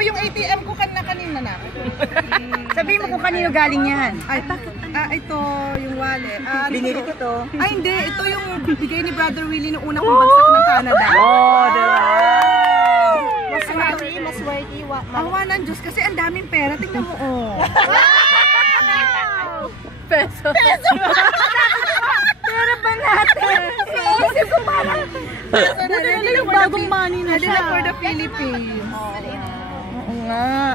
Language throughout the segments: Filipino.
O yung ATM ko kanina na. Sabihin mo kung kanino galing yan. Ay, bakit? Ito yung wallet. Binili ko to. Ay, hindi. Ito yung bigay ni Brother Willie nung una kong bagsak ng Canada. Oh, diba? Mas worthy. Awa ng Diyos kasi ang daming pera. Tingnan mo, oh. Peso. Pera ba natin? Isip ko parang peso na rin. Yung bagong money na siya. For the Philippines. Oo nga.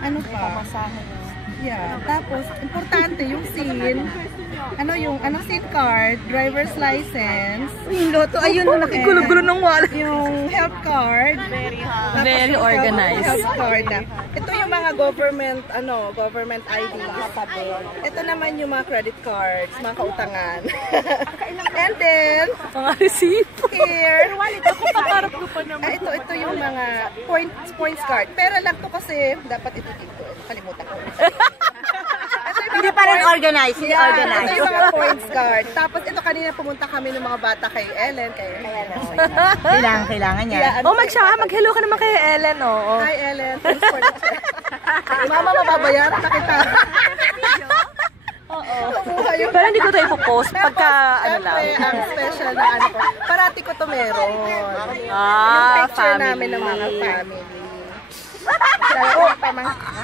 Ano pa? Yeah. Tapos, importante yung SIN. Yung SIN card, driver's license. Yung loto, ayun, nakigulo-gulo ng wallet. Yung health card. Very organized. Health card na. Ito yung mga government IDs. Ito naman yung mga credit cards, mga kautangan. And then, Mga resibo. here, ito yung mga points card. Pera lang to kasi dapat ito dito. Kalimutan ko. Hindi pa rin organized. Hindi organized. Ito yung mga points card. Tapos ito kanina pumunta kami ng mga bata kay Ellen. Kailangan niya. Oh, mag-hello ka naman kay Ellen, oh. Hi Ellen, thanks for the check. Mama, mababayaran na kita. Oo. Pero hindi ko ito ipopost pagka, lang. Ang special na ko. Parati ko to meron. Ah, yung picture family. namin ng mga family.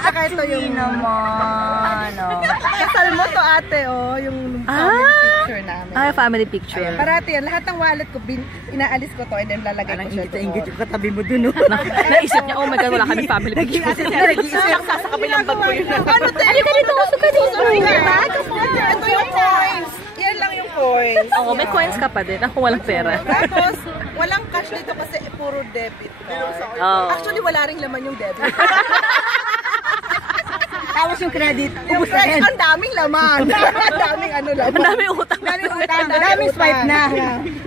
Saka ito yung naman, oh. kasal mo to ate, yung family picture namin. Family picture. Parati yan, lahat ng wallet ko, inaalis ko to and then lalagay ko siya doon. Yung katabi mo dun, oh. Naisip niya, oh my God, wala kami family picture. Nag-iisip sa kabilang bag ko yun. Ano tayo? Halika dito, usok ka dito. Ito yung coins. Yan lang yung coins. Oo, may coins ka pa din. Ako walang pera. Tapos, walang cash dito kasi puro debit card. Oh. Actually, wala ring laman yung debit. Tapos yung credit, Yung ubus na rin. ang daming laman. Ang daming laman. Ang daming utang. Daming swipe na.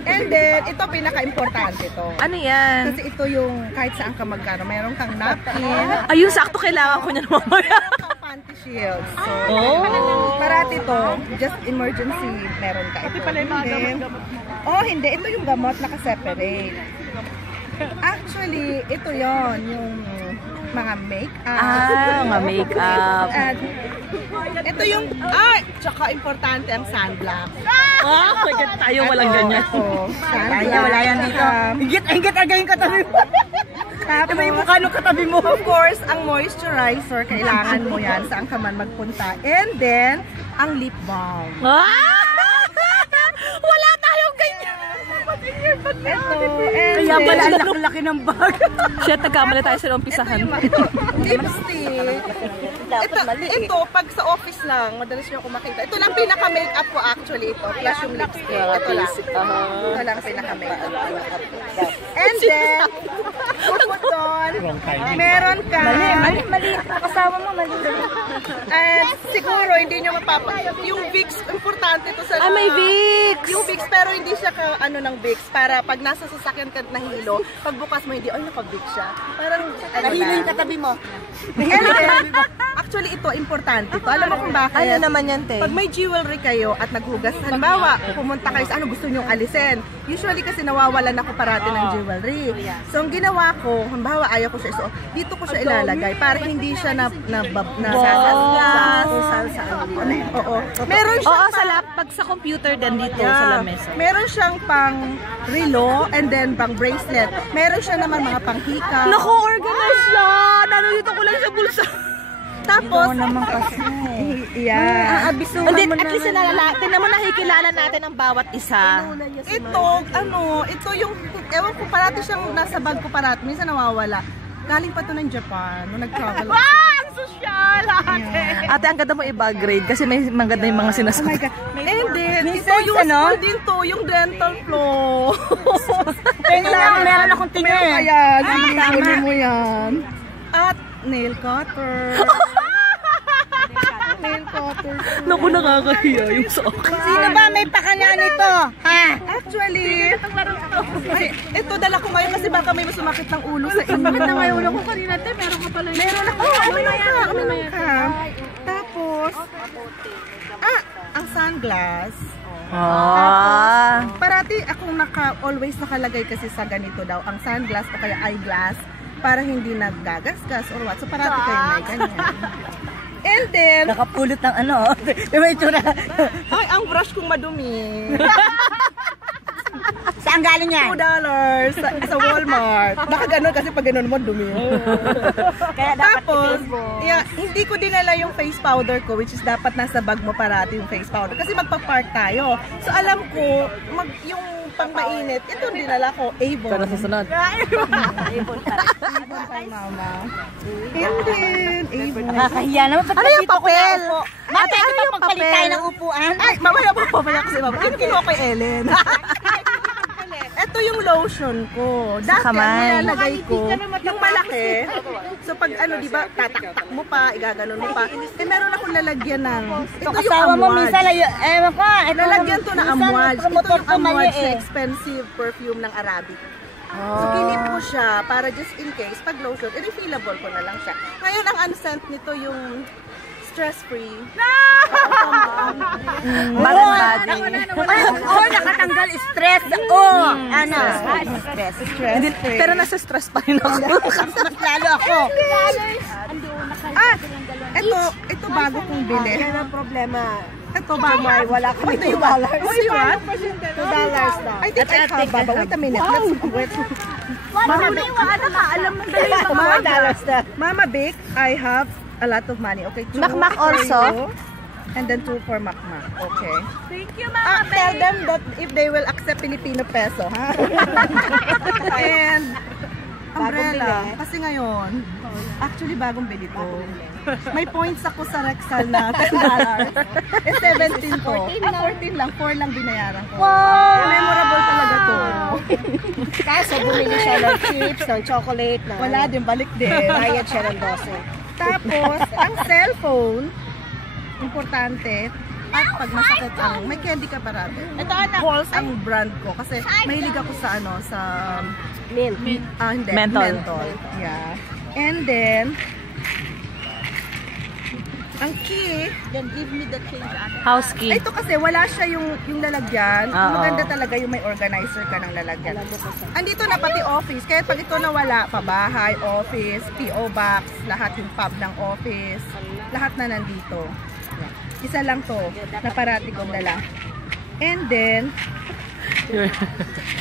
And then, ito pinaka-importante to. Ano yan? Kasi ito yung kahit saan ka magkano. Mayroon kang napkin. Ayun, sakto kailangan ko niya na mamaya. Mayroon kang panty shield. So, Oh. parati to, just emergency, meron ka ito. Hindi. Ito yung gamot naka-separate. Actually, ito yon yung mga make-up. Mga make-up. At ito yung, tsaka importante ang sunblock. Oh my God, tayo walang ganyan. Kaya wala yan dito. Hingit agayin katabi mo. Tapos, Diba yung mukha nung katabi mo? of course, ang moisturizer, kailangan mo yan saan ka man magpunta. And then, ang lip balm. Wala tayong ganyan. Ito, Kaya pala ang laki-laki ng bag. Shit, nagkamali tayo sa umpisahan. Ito, lipstick. Ito, pag sa office lang, madalas nyo ako makita. Ito lang pinaka-makeup ko actually ito. Plus yung lipstick. Ito lang. Ito lang pinaka-makeup. And then, bukod doon, meron ka. Mali. Kasama mo, mali. And siguro, hindi nyo yung Vicks, importante to sa... May Vicks! Yung Vicks, pero hindi siya ng Vicks. Para pag nasa sasakyan ka nahilo, pagbukas mo, hindi, naka-Vicks siya. Parang, Nahilo yung katabi mo. And then, actually, ito, importante to. Alam mo kung bakit? Ano naman yan, te? Pag may jewelry kayo at naghugas, halimbawa, pumunta kayo sa gusto nyong alisin. Usually kasi nawawalan ako parati ng jewelry. So, ang ginawa ko, halimbawa, ayaw ko siya isuot, dito ko siya ilalagay para hindi siya Oo. Meron siyang sa pag sa computer din dito sa lamesa. Meron siyang pang relo and then pang bracelet. Meron siya naman mga panghika. Naku, organize siya! Nanunito ko lang sa bulsa. Tapos, naman kasi. aabisuhan Hindi, mo at least tingnan mo nakikilala natin ang bawat isa. Ito yung, ewan ko, parati siyang nasa bag ko parati. Minsan nawawala. Galing pa to ng Japan, nung nag-travel. Ang sosyal, ate! Ate, ang ganda mo i-bag grade kasi may maganda yung mga sinasabi. Oh my God. And then, ito Minsan, yung din to, yung dental floss. Kailangan meron akong tingin. Ayan, ano mo yan. At nail cutter. Nail cutter. Naku, nakakahiya yung sa akin. Sino ba may pakala nito? Ha? Actually, ito dala ko ngayon kasi baka may masumakit ng ulo sa inyo. Sumakit na ngayon ulo ko kanina, te. Meron ka pala. Meron ako. Uminom ka. Tapos, ang sunglass. Parati akong always nakalagay kasi sa ganito daw, ang sunglass o kaya eyeglass. para hindi naggagasgas or what. So parati kayo may ganyan. And then, Nakapulot ng ano. Diba itsura? ay, ang brush kong madumi. Saan galing yan? $2 sa Walmart. Nakaganon kasi pag ganon mo, dumi. Kaya dapat Tapos, i-Facebook. yeah, hindi ko dinala yung face powder ko, which is dapat nasa bag mo parati yung face powder. Kasi magpa-park tayo. So alam ko, yung pang mainit, ito dinala ko, Avon. Pero susunod. Ibon pa rin. Avon kay mama. And then, Avon. Nakakahiya naman. Ano yung papel? Ate, ano ano yung yung magpalit papel? tayo ng upuan? Ay, mamaya pa pamaya kasi mama. Ano kinuha kay Ellen? Ito yung lotion ko. Dati ang kamay. nilalagay ko, yung malaki. So pag ano, di ba, tataktak mo pa, igaganon mo pa. Eh meron akong lalagyan ng, ito yung Kasama mo Amouage. minsan, ewan ko. Lalagyan to na Amouage. Ito Promotor yung ko mali Amouage na eh. expensive perfume ng Arabic. So kinip ko siya para just in case, pag lotion, refillable ko na lang siya. Ngayon ang unscent nito yung stress-free. Bagay-bagay. Oh, nakatanggal stress. Oh, ano? Stress. Stress-free. Pero nasa stress pa rin ako. Mas lalo ako. Ah, ito bago kong bili. Yan ang problema. Ito bago. Wala kami Ito yung $2. What do you want? $2 na. I think I have, Baba. Wait a minute. Let's wait. Alam mo dali yung $4 na. Mama Bake, I have a lot of money. Okay, 2 Makmak for also? you, and then 2 for Makmak. Okay. Thank you, Mama Bake. Tell them that if they will accept Filipino peso, ha? And umbrella. Kasi ngayon, actually bagong bili ko. May points ako sa Rexall na $10. Eh 17 ko. 14 lang. 4 lang binayaran ko. Wow! Memorable talaga to. Kaso bumili siya ng chips, ng chocolate, na Wala din, balik din. bayad siya ng 12. Tapos, ang cellphone, importante. At pag masakit ang, may candy ka parati. Ito anak. Halls ang brand ko. Kasi mahilig ako sa ano, sa... Mint. Hindi. Menthol. Yeah. And then, ang key, then give me the change. House key. Ito kasi wala siya yung lalagyan. Oo. Maganda talaga yung may organizer ka ng lalagyan. Andito na pati office. Kaya pag ito nawala, pabahay, office, PO box, lahat yung pub ng office, lahat na nandito. Isa lang to, na parati kong dala. And then,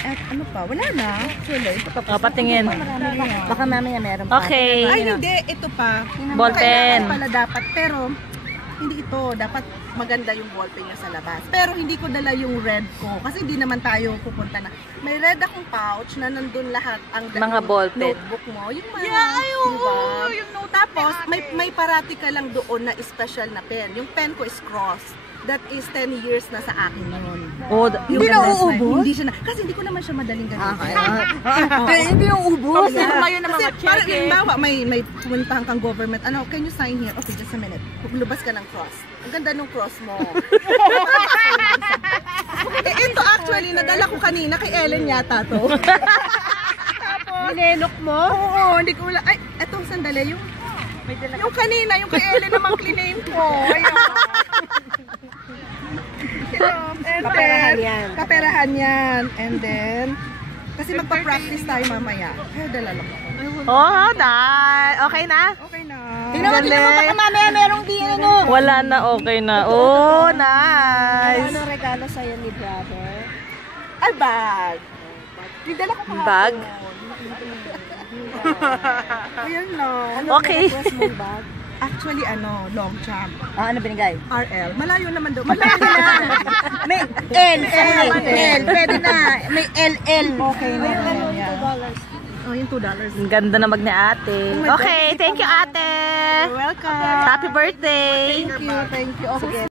at ano pa? Wala na. Actually. Patingin. Baka mamaya meron pa. Okay. Ay, hindi. Ito pa. Ballpen. Kailangan pala dapat. Pero, hindi ito. Dapat maganda yung ballpen niya sa labas. Pero hindi ko dala yung red ko. Kasi hindi naman tayo pupunta na. May red akong pouch na nandun lahat ang Mga ballpen. notebook mo. Yung mga, diba? Yung notebook. Tapos, may parati ka lang doon na special na pen. Yung pen ko is cross. That is 10 years na sa akin yun. Oh, Yung Hindi na ganda na- uubos? Hindi siya na. Kasi hindi ko naman siya madaling ganito. Hindi yung ubos. Kasi parang halimbawa, may pumuntahan kang government, ano, can you sign here? Okay, just a minute. Lumabas ka ng cross. Ang ganda ng cross mo. Ito actually, nadala ko kanina kay Ellen yata to. Ninenok mo? Oo, hindi ko wala. Ay, etong sandali, yung kanina, yung kay Ellen namang clean ko. Ayun. And Kaperahan then, yan. Kaperahan yan. And then, kasi magpa-practice tayo mamaya. Kaya dala lang ako. oh, okay na? Okay na. Tingnan mo, baka mamaya merong di ano. Wala na, okay na. Oh, nice. Ano regalo sa'yo ni brother? Ay, bag. Yung dala ko kahapon. Bag? Ayan lang. Okay. Request mong bag? Actually, long jump. Ano binigay? RL. Malayo naman doon. Malayo na. May L. L. Pwede na. May LL. Okay na. Oh, yung $2. Ang ganda na mag ni ate. Okay, thank you ate. You're welcome. Happy birthday. Thank you. Okay.